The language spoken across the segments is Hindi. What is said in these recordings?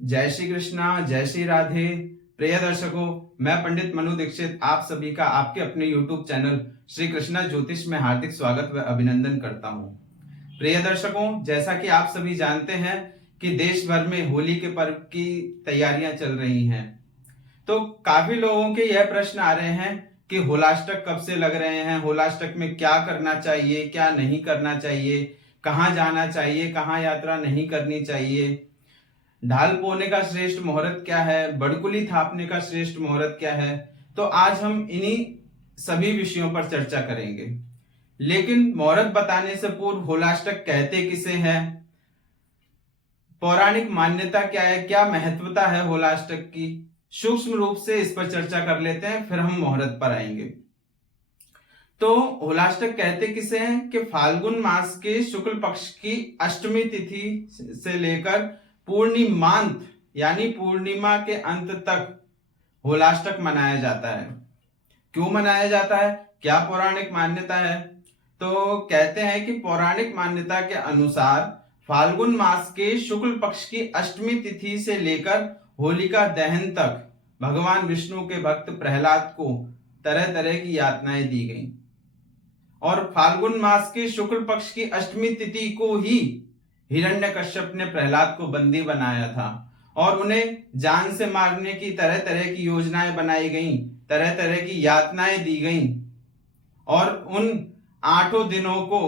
जय श्री कृष्णा, जय श्री राधे। प्रिय दर्शकों, मैं पंडित मनु दीक्षित आप सभी का आपके अपने YouTube चैनल श्री कृष्णा ज्योतिष में हार्दिक स्वागत व अभिनंदन करता हूं। प्रिय दर्शकों, जैसा कि आप सभी जानते हैं कि देश भर में होली के पर्व की तैयारियां चल रही हैं, तो काफी लोगों के यह प्रश्न आ रहे हैं कि होलाष्टक कब से लग रहे हैं, होलाष्टक में क्या करना चाहिए, क्या नहीं करना चाहिए, कहाँ जाना चाहिए, कहाँ यात्रा नहीं करनी चाहिए, ढाल पोने का श्रेष्ठ मुहूर्त क्या है, बड़कुली थापने का श्रेष्ठ मुहूर्त क्या है। तो आज हम इन्हीं सभी विषयों पर चर्चा करेंगे। लेकिन मुहूर्त बताने से पूर्व होलाष्टक कहते किसे हैं, पौराणिक मान्यता क्या है, क्या महत्वता है होलाष्टक की, सूक्ष्म रूप से इस पर चर्चा कर लेते हैं, फिर हम मुहूर्त पर आएंगे। तो होलाष्टक कहते किसे हैं कि फाल्गुन मास के शुक्ल पक्ष की अष्टमी तिथि से लेकर पूर्णिमांत यानी पूर्णिमा के अंत तक होलाष्टक मनाया जाता है। क्यों मनाया जाता है, क्या पौराणिक मान्यता है? तो कहते हैं कि पौराणिक मान्यता के अनुसार फाल्गुन मास के शुक्ल पक्ष की अष्टमी तिथि से लेकर होलिका दहन तक भगवान विष्णु के भक्त प्रहलाद को तरह तरह की यातनाएं दी गई और फाल्गुन मास के शुक्ल पक्ष की अष्टमी तिथि को ही हिरण्यकश्यप ने प्रहलाद को बंदी बनाया था और उन्हें जान से मारने की तरह तरह की योजनाएं बनाई गईं, तरह तरह की यातनाएं दी गईं और उन 8 दिनों को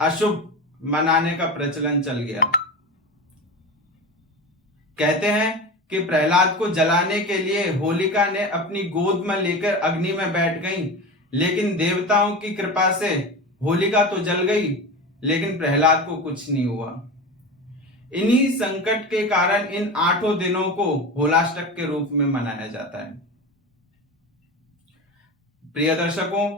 अशुभ मनाने का प्रचलन चल गया। कहते हैं कि प्रहलाद को जलाने के लिए होलिका ने अपनी गोद में लेकर अग्नि में बैठ गई, लेकिन देवताओं की कृपा से होलिका तो जल गई लेकिन प्रहलाद को कुछ नहीं हुआ। इन्हीं संकट के कारण इन 8 दिनों को होलाष्टक के रूप में मनाया जाता है। प्रिय दर्शकों,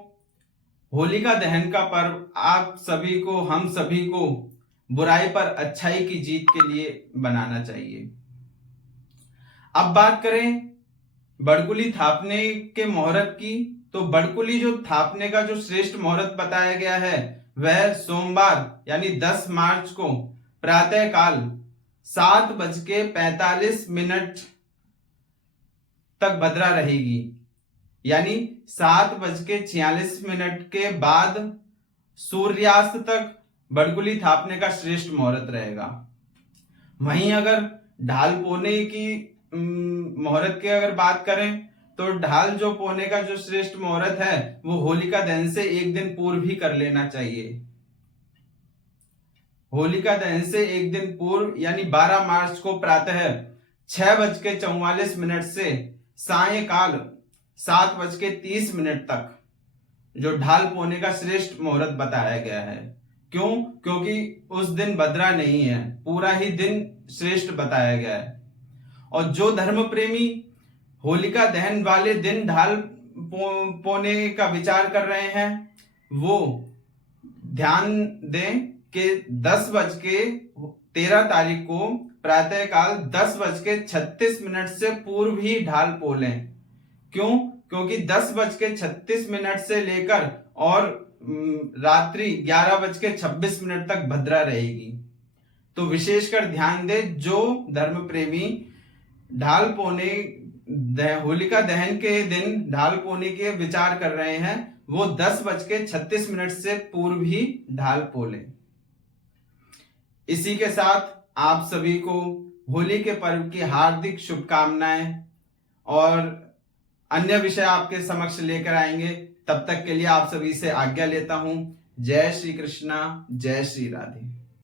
होलिका दहन का पर्व आप सभी को, हम सभी को बुराई पर अच्छाई की जीत के लिए बनाना चाहिए। अब बात करें बड़कुली थापने के मुहूर्त की, तो बड़कुली जो थापने का जो श्रेष्ठ मुहूर्त बताया गया है वह सोमवार यानी 10 मार्च को प्रातः काल 7:45 तक भद्रा रहेगी, यानी 7:46 के बाद सूर्यास्त तक बड़कुली थापने का श्रेष्ठ मुहूर्त रहेगा। वहीं अगर ढाल पोने की मुहूर्त की अगर बात करें तो ढाल जो पोने का जो श्रेष्ठ मुहूर्त है वो होलिका दहन से एक दिन पूर्व ही कर लेना चाहिए। होलिका दहन से एक दिन पूर्व यानी 12 मार्च को प्रातः 6:44 से सायंकाल 7:30 तक जो ढाल पोने का श्रेष्ठ मुहूर्त बताया गया है। क्यों? क्योंकि उस दिन भद्रा नहीं है, पूरा ही दिन श्रेष्ठ बताया गया है। और जो धर्म प्रेमी होलिका दहन वाले दिन ढाल पोने का विचार कर रहे हैं वो ध्यान दें कि 10:13 तारीख को प्रातःकाल 10:36 से पूर्व ही ढाल पोलें। क्यों? क्योंकि 10:36 से लेकर और रात्रि 11:26 तक भद्रा रहेगी। तो विशेषकर ध्यान दें, जो धर्म प्रेमी ढाल पोने होलिका दहन के दिन ढाल पोने के विचार कर रहे हैं वो 10:36 से पूर्व ही ढाल पोले। इसी के साथ आप सभी को होली के पर्व की हार्दिक शुभकामनाएं और अन्य विषय आपके समक्ष लेकर आएंगे। तब तक के लिए आप सभी से आज्ञा लेता हूं। जय श्री कृष्णा, जय श्री राधे।